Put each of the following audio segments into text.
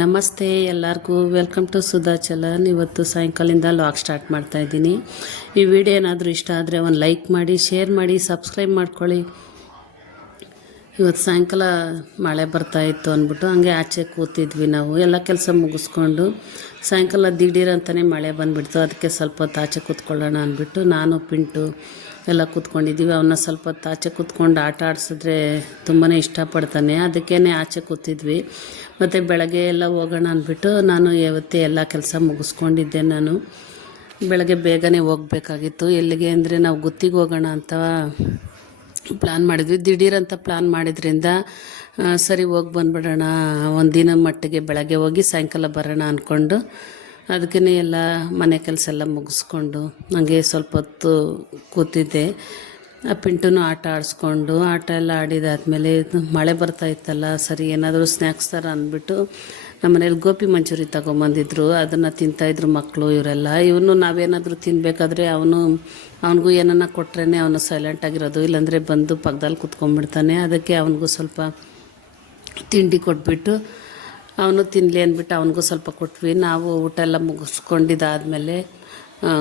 ನಮಸ್ತೆ ಎಲ್ಲರಿಗೂ welcome to ಸುಧಾಚಲನ್. ಇವತ್ತು ಸಾಯಂಕಾಲದಿಂದ ಲಾಗ್ ಸ್ಟಾರ್ಟ್ ಮಾಡ್ತಾ ಇದ್ದೀನಿ. ಈ ವಿಡಿಯೋ ಏನಾದರೂ ಇಷ್ಟ ಆದರೆ ಒಂದು ಲೈಕ್ ಮಾಡಿ, ಶೇರ್ ಮಾಡಿ, ಸಬ್ಸ್ಕ್ರೈಬ್ ಮಾಡ್ಕೊಳ್ಳಿ. ಇವತ್ತು ಸಾಯಂಕಾಲ ಮಳೆ ಬರ್ತಾಯಿತ್ತು ಅಂದ್ಬಿಟ್ಟು ಹಂಗೆ ಆಚೆ ಕೂತಿದ್ವಿ. ನಾವು ಎಲ್ಲ ಕೆಲಸ ಮುಗಿಸ್ಕೊಂಡು ಸಾಯಂಕಾಲ ದಿಢೀರಂತಲೇ ಮಳೆ ಬಂದುಬಿಡ್ತು. ಅದಕ್ಕೆ ಸ್ವಲ್ಪ ಹೊತ್ತು ಆಚೆ ಕೂತ್ಕೊಳ್ಳೋಣ ಅಂದ್ಬಿಟ್ಟು ನಾನು ಪಿಂಟು ಎಲ್ಲ ಕೂತ್ಕೊಂಡಿದ್ದೀವಿ. ಅವನ್ನ ಸ್ವಲ್ಪ ಹೊತ್ತು ಆಚೆ ಕೂತ್ಕೊಂಡು ಆಟ ಆಡಿಸಿದ್ರೆ ತುಂಬಾ ಇಷ್ಟಪಡ್ತಾನೆ. ಅದಕ್ಕೇ ಆಚೆ ಕೂತಿದ್ವಿ. ಮತ್ತು ಬೆಳಗ್ಗೆ ಎಲ್ಲ ಹೋಗೋಣ ಅಂದ್ಬಿಟ್ಟು ನಾನು ಇವತ್ತೇ ಎಲ್ಲ ಕೆಲಸ ಮುಗಿಸ್ಕೊಂಡಿದ್ದೆ. ನಾನು ಬೆಳಗ್ಗೆ ಬೇಗನೆ ಹೋಗಬೇಕಾಗಿತ್ತು. ಎಲ್ಲಿಗೆ ಅಂದರೆ ನಾವು ಗುತ್ತಿಗೆ ಹೋಗೋಣ ಅಂತ ಪ್ಲ್ಯಾನ್ ಮಾಡಿದ್ವಿ. ದಿಢೀರಂತ ಪ್ಲ್ಯಾನ್ ಮಾಡಿದ್ರಿಂದ ಸರಿ ಹೋಗಿ ಬಂದುಬಿಡೋಣ, ಒಂದು ದಿನ ಮಟ್ಟಿಗೆ ಬೆಳಗ್ಗೆ ಹೋಗಿ ಸಾಯಂಕಾಲ ಬರೋಣ ಅಂದ್ಕೊಂಡು ಅದಕ್ಕೇ ಎಲ್ಲ ಮನೆ ಕೆಲಸ ಎಲ್ಲ ಮುಗಿಸ್ಕೊಂಡು ಹಾಗೆ ಸ್ವಲ್ಪ ಹೊತ್ತು ಕೂತಿದ್ದೆ. ಆ ಪಿಂಟುನು ಆಟ ಆಡಿಸ್ಕೊಂಡು ಆಟ ಎಲ್ಲ ಆಡಿದಾದ್ಮೇಲೆ ಮಳೆ ಬರ್ತಾಯಿತ್ತಲ್ಲ, ಸರಿ ಏನಾದರೂ ಸ್ನ್ಯಾಕ್ಸ್ ಥರ ಅಂದ್ಬಿಟ್ಟು ನಮ್ಮ ಮನೇಲಿ ಗೋಪಿ ಮಂಚೂರಿ ತೊಗೊಂಬಂದಿದ್ರು. ಅದನ್ನು ತಿಂತಾಯಿದ್ರು ಮಕ್ಕಳು ಇವರೆಲ್ಲ. ಇವನು ನಾವೇನಾದರೂ ತಿನ್ನಬೇಕಾದ್ರೆ ಅವನಿಗೂ ಏನನ್ನ ಕೊಟ್ರೇ ಅವನು ಸೈಲೆಂಟಾಗಿರೋದು, ಇಲ್ಲಾಂದರೆ ಬಂದು ಪಕ್ಕದಲ್ಲಿ ಕೂತ್ಕೊಂಡ್ಬಿಡ್ತಾನೆ. ಅದಕ್ಕೆ ಅವನಿಗೂ ಸ್ವಲ್ಪ ತಿಂಡಿ ಕೊಟ್ಬಿಟ್ಟು ಅವನು ತಿನ್ನಲಿ ಅಂದ್ಬಿಟ್ಟು ಅವನಿಗೂ ಸ್ವಲ್ಪ ಕೊಟ್ವಿ. ನಾವು ಊಟ ಎಲ್ಲ ಮುಗಿಸ್ಕೊಂಡಿದ್ದಾದಮೇಲೆ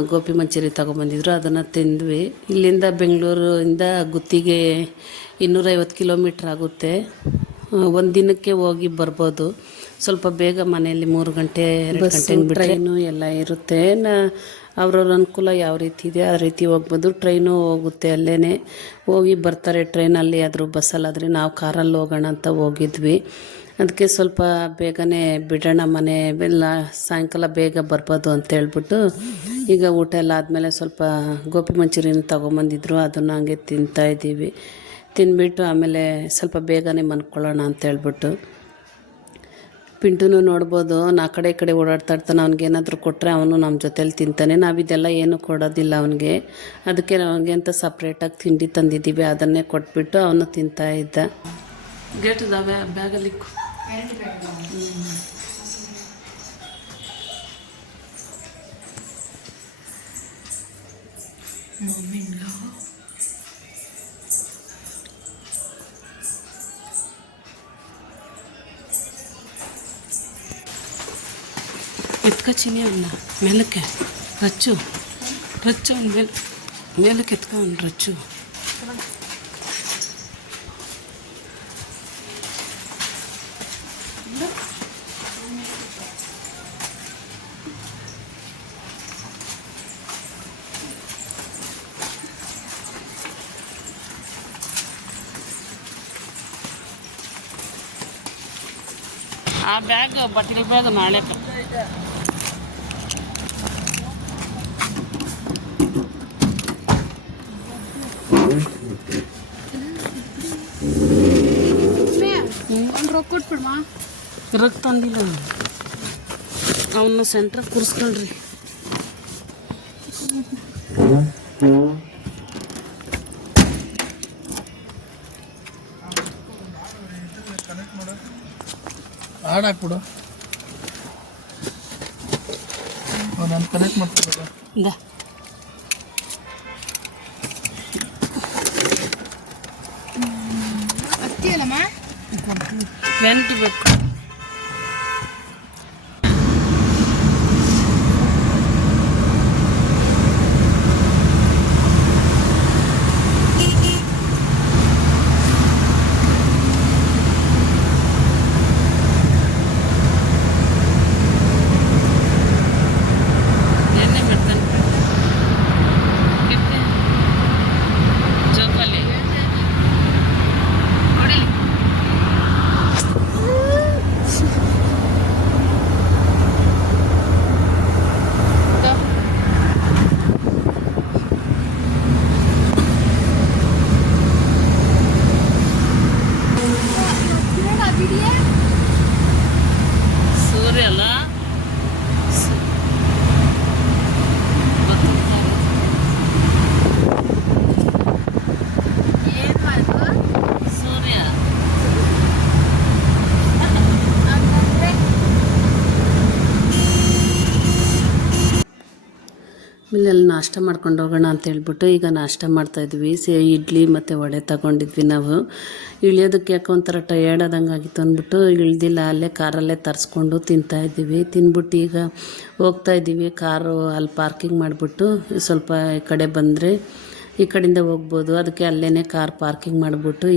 ಗೋಪಿ ಮಂಚೂರಿ ತೊಗೊಂಬಂದಿದ್ರು, ಅದನ್ನು ತಿಂದ್ವಿ. ಇಲ್ಲಿಂದ ಬೆಂಗಳೂರಿಂದ ಗುತ್ತಿಗೆ 250 ಕಿಲೋಮೀಟ್ರ್ ಆಗುತ್ತೆ. ಒಂದು ದಿನಕ್ಕೆ ಹೋಗಿ ಬರ್ಬೋದು. ಸ್ವಲ್ಪ ಬೇಗ ಮನೆಯಲ್ಲಿ 3 ಗಂಟೆ 2 ಗಂಟೆಗೆ ಟ್ರೈನು ಎಲ್ಲ ಇರುತ್ತೆ. ಅವ್ರವ್ರ ಅನುಕೂಲ ಯಾವ ರೀತಿ ಇದೆ ಆ ರೀತಿ ಹೋಗ್ಬೋದು. ಟ್ರೈನು ಹೋಗುತ್ತೆ, ಅಲ್ಲೇ ಹೋಗಿ ಬರ್ತಾರೆ ಟ್ರೈನಲ್ಲಿ. ಆದರೂ ಬಸ್ಸಲ್ಲಾದರೆ ನಾವು ಕಾರಲ್ಲಿ ಹೋಗೋಣ ಅಂತ ಹೋಗಿದ್ವಿ. ಅದಕ್ಕೆ ಸ್ವಲ್ಪ ಬೇಗನೆ ಬಿಡೋಣ, ಮನೆ ಎಲ್ಲ ಸಾಯಂಕಾಲ ಬೇಗ ಬರ್ಬೋದು ಅಂತೇಳ್ಬಿಟ್ಟು ಈಗ ಊಟ ಎಲ್ಲ ಆದಮೇಲೆ ಸ್ವಲ್ಪ ಗೋಪಿ ಮಂಚೂರಿನ ತೊಗೊಂಬಂದಿದ್ರು, ಅದನ್ನು ಹಂಗೆ ತಿಂತಾಯಿದ್ದೀವಿ. ತಿಂದ್ಬಿಟ್ಟು ಆಮೇಲೆ ಸ್ವಲ್ಪ ಬೇಗನೆ ಮನ್ಕೊಳ್ಳೋಣ ಅಂತೇಳ್ಬಿಟ್ಟು ಪಿಂಟುನು ನೋಡ್ಬೋದು ಆ ಕಡೆ ಈ ಕಡೆ ಓಡಾಡ್ತಾ ಇರ್ತಾನೆ. ಅವ್ನಿಗೇನಾದರೂ ಕೊಟ್ಟರೆ ಅವನು ನಮ್ಮ ಜೊತೇಲಿ ತಿಂತಾನೆ. ನಾವಿದೆಲ್ಲ ಏನೂ ಕೊಡೋದಿಲ್ಲ ಅವನಿಗೆ. ಅದಕ್ಕೆ ಅವನಿಗೆ ಅಂತ ಸಪ್ರೇಟಾಗಿ ತಿಂಡಿ ತಂದಿದ್ದೀವಿ, ಅದನ್ನೇ ಕೊಟ್ಬಿಟ್ಟು ಅವನು ತಿಂತಾಯಿದ್ದ. ಗೇಟ್ ಇದ್ದಾವೆ ಬ್ಯಾಗಲ್ಲಿ. ಎತ್ಕಚ್ಚಿನಿ ಅವನ್ನ ಮೇಲಕ್ಕೆ ರಚ್ಚು ಮೇಲಕ್ಕೆ ಎತ್ಕೊಂಡು ರಚ್ಚು. ಆ ಬ್ಯಾಗ್ ಬಟ್ಟೆ ಬ್ಯಾಗ್ ನಾಳೆ ರೊಕ್ಕ ಕೊಟ್ಬಿಡ್ಮ. ರೊಕ್ಕ ತಂದಿಲ್ಲ ಅವನ್ನ ಸೆಂಟ್ರಾಗ ಕೂರಿಸ್ಕೊಳ್ರಿ. ಹಾಕ್ಬಿಡು, ನಾನು ಕನೆಕ್ಟ್ ಮಾಡ್ತಿದ್ದ ಅತ್ತಿಯಲ್ಲಮ್ಮ ವ್ಯಾನಿಟಿ ಬೇಕು. ಇಲ್ಲೆಲ್ಲ ನಾಷ್ಟ ಮಾಡ್ಕೊಂಡು ಹೋಗೋಣ ಅಂತ ಹೇಳ್ಬಿಟ್ಟು ಈಗ ನಾಷ್ಟ ಮಾಡ್ತಾಯಿದ್ವಿ. ಇಡ್ಲಿ ಮತ್ತು ವಡೆ ತಗೊಂಡಿದ್ವಿ ನಾವು. ಇಳಿಯೋದಕ್ಕೆ ಯಾಕೆ ಒಂಥರ ಟಯರ್ಡ್ ಆದಂಗೆ ಆಗಿತ್ತು ಅಂದ್ಬಿಟ್ಟು ಇಳ್ದಿಲ್ಲ, ಅಲ್ಲೇ ಕಾರಲ್ಲೇ ತರಿಸ್ಕೊಂಡು ತಿಂತಾಯಿದ್ದೀವಿ. ತಿಂದ್ಬಿಟ್ಟು ಈಗ ಹೋಗ್ತಾಯಿದ್ದೀವಿ. ಕಾರು ಅಲ್ಲಿ ಪಾರ್ಕಿಂಗ್ ಮಾಡಿಬಿಟ್ಟು ಸ್ವಲ್ಪ ಈ ಕಡೆ ಬಂದರೆ ಈ ಕಡೆಯಿಂದ ಹೋಗ್ಬೋದು, ಅದಕ್ಕೆ ಅಲ್ಲೇ ಕಾರ್ ಪಾರ್ಕಿಂಗ್ ಮಾಡಿಬಿಟ್ಟು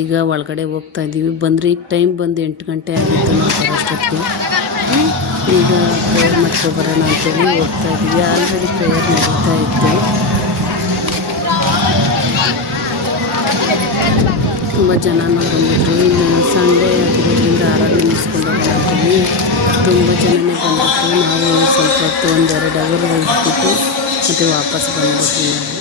ಈಗ ಒಳಗಡೆ ಹೋಗ್ತಾಯಿದ್ದೀವಿ. ಬಂದರೆ ಈಗ ಟೈಮ್ ಬಂದು 8 ಗಂಟೆ ಆಗಿತ್ತು ನಾವು ಬರೋಷ್ಟೊತ್ತು. ಈಗ ಪ್ರೇಯರ್ ಮಾಡ್ಕೊಬರೋಣ ಅಂತೇಳಿ ಹೋಗ್ತಾ ಇದ್ದೀವಿ. ಆಲ್ರೆಡಿ ಪ್ರೇಯರ್ ನಡೀತಾ ಇತ್ತು. ತುಂಬ ಜನ ಬಂದಿದ್ರು. ಇನ್ನು ಸಂಡೇ ಆಗಿರೋದ್ರಿಂದ ಆರಾಧನೆ ಮುಗಿಸ್ಕೊಂಡು ಹೋಗೋಣ ಅಂತೇಳಿ ತುಂಬ ಜನನೇ ಬಂದಿತ್ತು. ನಾವು ಸ್ವಲ್ಪ ಹೊತ್ತು 1-2 ಅವರ್ ಹೋಗ್ಬಿಟ್ಟು ಮತ್ತು ವಾಪಸ್ ಬಂದ್ಬಿಟ್ವಿ ನಾವು.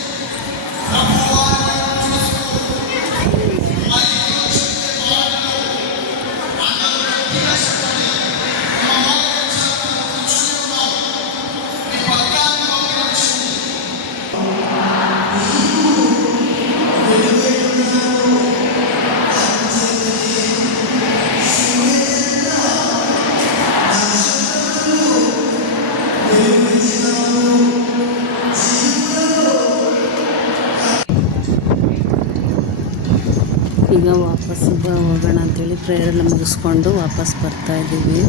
ಈಗ ವಾಪಸ್ ಹೋಗೋಣ ಅಂಥೇಳಿ ಪ್ರೇಯರೆಲ್ಲ ಮುಗಿಸ್ಕೊಂಡು ವಾಪಸ್ ಬರ್ತಾಯಿದ್ದೀವಿ.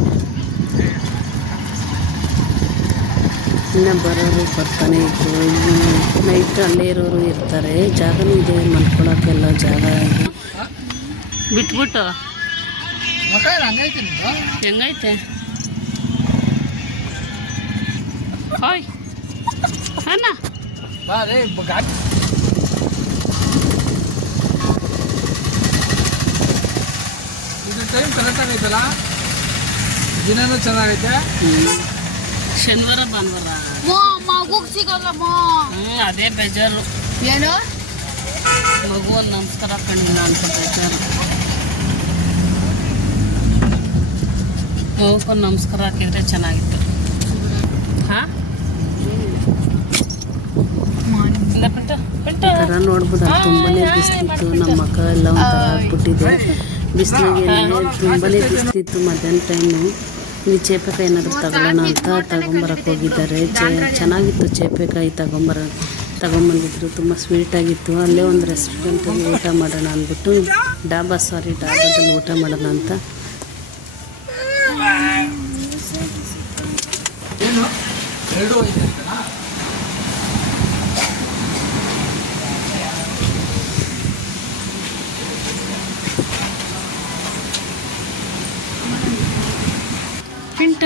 ಇನ್ನು ಬರೋರು ಬರ್ತಾನೆ ಇದ್ರು. ನೈಟ್ ಅಲ್ಲೇ ಇರೋರು ಇರ್ತಾರೆ. ಜಾಗನೂ ಇದೆ ಮಲ್ಕೊಳ್ಳೋಕ್ಕೆಲ್ಲ ಜಾಗ ಇದೆ. ಬಿಟ್ಬಿಟ್ಟು ಹೆಂಗೈತೆ ಹಾಯ್ ಅಣ್ಣ ಟೈಮ್ ಕರೆಕ್ಟ್ ಆಗೈತಲ್ಲ, ದಿನನೂ ಚೆನ್ನಾಗೈತೆ. ಶನಿವಾರ ಭಾನುವಾರ ಮಗುಗ್ ಸಿಗಲ್ಲ ಅದೇ ಬೇಜಾರು. ಏನು ಮಗು ಒಂದು ನಮಸ್ಕಾರ ಹಾಕೊಂಡಿಲ್ಲ ಅಂತ ಬೇಜಾರು. ಮಗುಗೊಂದು ನಮಸ್ಕಾರ ಹಾಕಿದ್ರೆ ಚೆನ್ನಾಗಿತ್ತು. ಹಾಂ ಥರ ನೋಡ್ಬೋದು. ತುಂಬಾ ಬಿಸಿಲಿತ್ತು. ನಮ್ಮ ಮಕ್ಕ ಎಲ್ಲ ಒಂಥರ ಆಗ್ಬಿಟ್ಟಿದೆ ಬಿಸಿಲಿಗೆ. ತುಂಬಾ ಬಿಸಿಲಿತ್ತು ಮಧ್ಯಾಹ್ನ ಟೈಮು. ಇಲ್ಲಿ ಚೇಪೆಕಾಯಿ ಏನಾದರೂ ತಗೊಳ್ಳೋಣ ಅಂತ ತಗೊಂಬರಕ್ಕೆ ಹೋಗಿದ್ದಾರೆ. ಚೆನ್ನಾಗಿತ್ತು ಚೇಪೆಕಾಯಿ ತಗೊಂಬಂದಿದ್ರು. ತುಂಬ ಸ್ವೀಟಾಗಿತ್ತು. ಅಲ್ಲೇ ಒಂದು ರೆಸ್ಟೋರೆಂಟಲ್ಲಿ ಊಟ ಮಾಡೋಣ ಅಂದ್ಬಿಟ್ಟು ಡಾಬಾದಲ್ಲಿ ಊಟ ಮಾಡೋಣ ಅಂತ. ಪಿಂಟ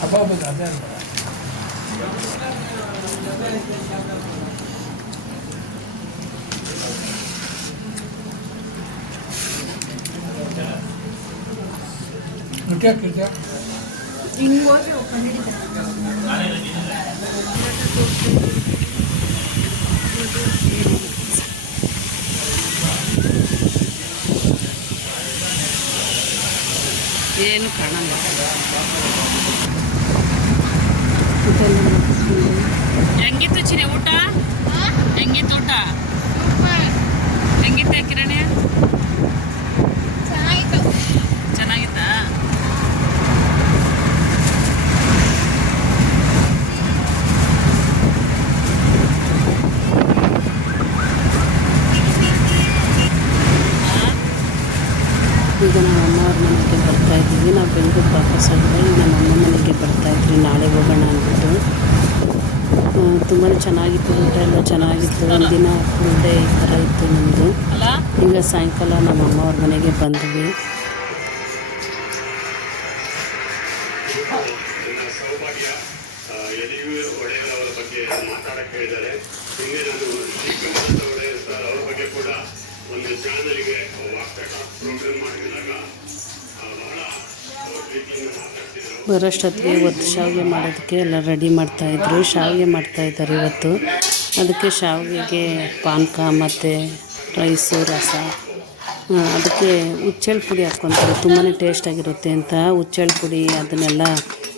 ಹಬ್ಬ ಅದೇ ಅಂತ ಏನು ಕಾಣಲ್ಲ. ಹೆಂಗಿತ್ತು ಚಿನಿ ಊಟ? ಹೆಂಗಿತ್ತು ಊಟ? ಹೆಂಗಿತ್ತು ಕಿರಣಿ? ಚೆನ್ನಾಗಿತ್ತಾ? ಈಗ ನಾವು ಅಮ್ಮವ್ರ ಮನೆಗೆ ಬರ್ತಾಯಿದ್ವಿ. ನಾವು ಬೆಂಗಳೂರು ವಾಪಸ್ ಹೋದರೆ ನಮ್ಮ ಅಮ್ಮ ಮನೆಗೆ ಬರ್ತಾಯಿದ್ವಿ ನಾಳೆ ಹೋಗೋಣ ಅಂದ್ಬಿಟ್ಟು. ತುಂಬಾ ಚೆನ್ನಾಗಿತ್ತು. ಊಟ ಎಲ್ಲ ಚೆನ್ನಾಗಿತ್ತು. ಒಂದಿನ ಫುಲ್ ಡೇ ಈ ಥರ ಇತ್ತು ನಮ್ಮದು. ಈಗ ಸಾಯಂಕಾಲ ನಮ್ಮ ಅಮ್ಮವ್ರ ಮನೆಗೆ ಬಂದ್ವಿ. ಸೌಭಾಗ್ಯ ಯಡಿಯೂರು ಒಡೆಯರವರ ಬಗ್ಗೆ ಮಾತಾಡಕ್ಕೆ ಹೇಳಿದ್ದಾರೆ. ಹಿಂದೆ ನಾನು ಶ್ರೀಕಂಠ ಒಡೆಯರ್ ಸರ್ ಅವರ ಬಗ್ಗೆ ಕೂಡ ಒಂದು ಚಾನಲ್ಗೆ ವಾಕ್ ಟಾಕ್ ಪ್ರೋಗ್ರಾಮ್ ಮಾಡಿದಾಗ ಬಹಳ ರೀತಿಯಿಂದ ಮಾತಾಡ್ತಿದ್ರು. ಬರೋಷ್ಟೊತ್ತಿಗೆ ಇವತ್ತು ಶಾವಿಗೆ ಮಾಡೋದಕ್ಕೆ ಎಲ್ಲ ರೆಡಿ ಮಾಡ್ತಾಯಿದ್ರು. ಶಾವಿಗೆ ಮಾಡ್ತಾಯಿದ್ದಾರೆ ಇವತ್ತು. ಅದಕ್ಕೆ ಶಾವಿಗೆಗೆ ಪಾನಕ ಮತ್ತು ರೈಸು, ರಸ, ಅದಕ್ಕೆ ಹುಚ್ಚೆಳ್ಳು ಪುಡಿ ಹಾಕ್ಕೊತಾರೆ, ತುಂಬಾ ಟೇಸ್ಟಾಗಿರುತ್ತೆ ಅಂತ ಹುಚ್ಚೆಳ್ಳು ಪುಡಿ ಅದನ್ನೆಲ್ಲ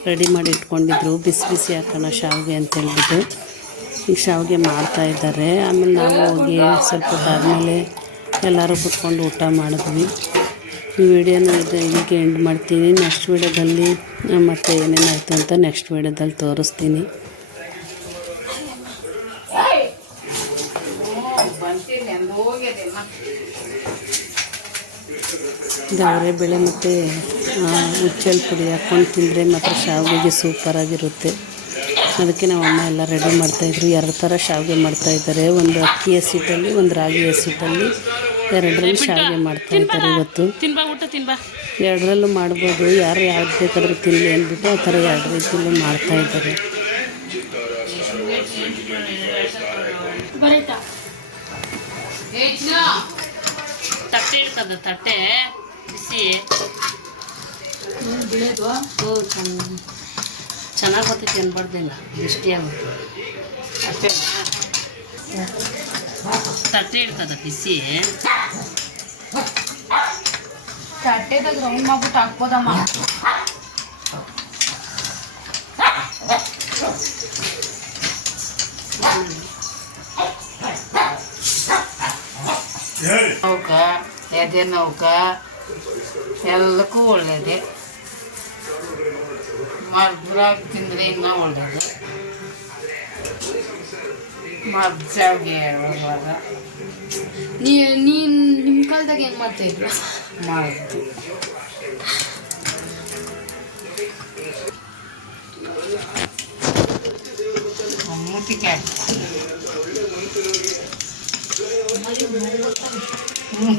ರೆಡಿ ಮಾಡಿ ಇಟ್ಕೊಂಡಿದ್ರು. ಬಿಸಿ ಬಿಸಿ ಹಾಕೋಣ ಶಾವಿಗೆ ಅಂತೇಳ್ಬಿಟ್ಟು ಈಗ ಶಾವಿಗೆ ಮಾಡ್ತಾಯಿದ್ದಾರೆ. ಆಮೇಲೆ ನಾವು ಹೋಗಿ ಸ್ವಲ್ಪ ಹೊತ್ತಾದಮೇಲೆ ಎಲ್ಲರೂ ಕೂತ್ಕೊಂಡು ಊಟ ಮಾಡಿದ್ವಿ. ಈ ವಿಡಿಯೋನ ಇಲ್ಲಿಗೆ ಎಂಡ್ ಮಾಡ್ತೀನಿ. ನೆಕ್ಸ್ಟ್ ವಿಡಿಯೋದಲ್ಲಿ ಮತ್ತೆ ಏನೇನಾಯಿತು ಅಂತ ನೆಕ್ಸ್ಟ್ ವಿಡಿಯೋದಲ್ಲಿ ತೋರಿಸ್ತೀನಿ. ದಾವರೆ ಬೇಳೆ ಮತ್ತು ಹುಚ್ಚೆಳ್ಳು ಪುಡಿ ಹಾಕ್ಕೊಂಡು ತಿಂದರೆ ಮಾತ್ರ ಶಾವಿಗೆಗೆ ಸೂಪರಾಗಿರುತ್ತೆ. ಅದಕ್ಕೆ ನಾವು ಅಮ್ಮ ಎಲ್ಲ ರೆಡಿ ಮಾಡ್ತಾಯಿದ್ರು. 2 ಥರ ಶಾವಿಗೆ ಮಾಡ್ತಾಯಿದ್ದಾರೆ, ಒಂದು ಅಕ್ಕಿ ಹಸಿಟ್ಟಲ್ಲಿ, ಒಂದು ರಾಗಿ ಹಸಿಟ್ಟಲ್ಲಿ, 2ರಲ್ಲಿ ಶಾವಿಗೆ ಮಾಡ್ತಾಯಿದ್ದಾರೆ ಇವತ್ತು. ಎರಡರಲ್ಲೂ ಮಾಡ್ಬೋದು, ಯಾರು ಯಾವ್ದು ಬೇಕಾದರೂ ತಿನ್ನಲಿ ಅಂದ್ಬಿಟ್ಟು ಆ ಥರ 2 ರೀತಿಯಲ್ಲೂ ಮಾಡ್ತಾಯಿದ್ದಾರೆ. ತಟ್ಟೆ ಇರ್ತದ, ತಟ್ಟೆ ಬಿಸಿ ಚೆನ್ನಾಗಿ ಬರ್ತೈತಿ ಅನ್ಬಾರ್ದಿಲ್ಲ, ದೃಷ್ಟಿಯಾಗುತ್ತೆ ಅಷ್ಟೇ. ತಟ್ಟೆ ಇರ್ತದ ಬಿಸಿ, ತಟ್ಟೆದಾಗ ರೌಂಡ್ ಮಾಡ್ಬಿಟ್ಟು ಹಾಕ್ಬೋದಮ್ಮ. ಅವಕ್ಕ ಎದೆ ನೋವುಕ ಎಲ್ಲಕ್ಕೂ ಒಳ್ಳೆಯದೇ. ಮರ್ದ್ರಾಗ ತಿಂದರೆ ಇನ್ನೂ ಒಳ್ಳೆಯದು. ಮರ್ದ್ ಶಾವಿಗೆ ಒಳಗಾಗ ನೀನು ನಿಮ್ಮ ಕಾಲದಾಗ ಹೆಂಗೆ ಮಾಡ್ತಾಯಿದ್ರು? ಮರ್ದು ಮೂತಿಗೆ ಹ್ಞೂ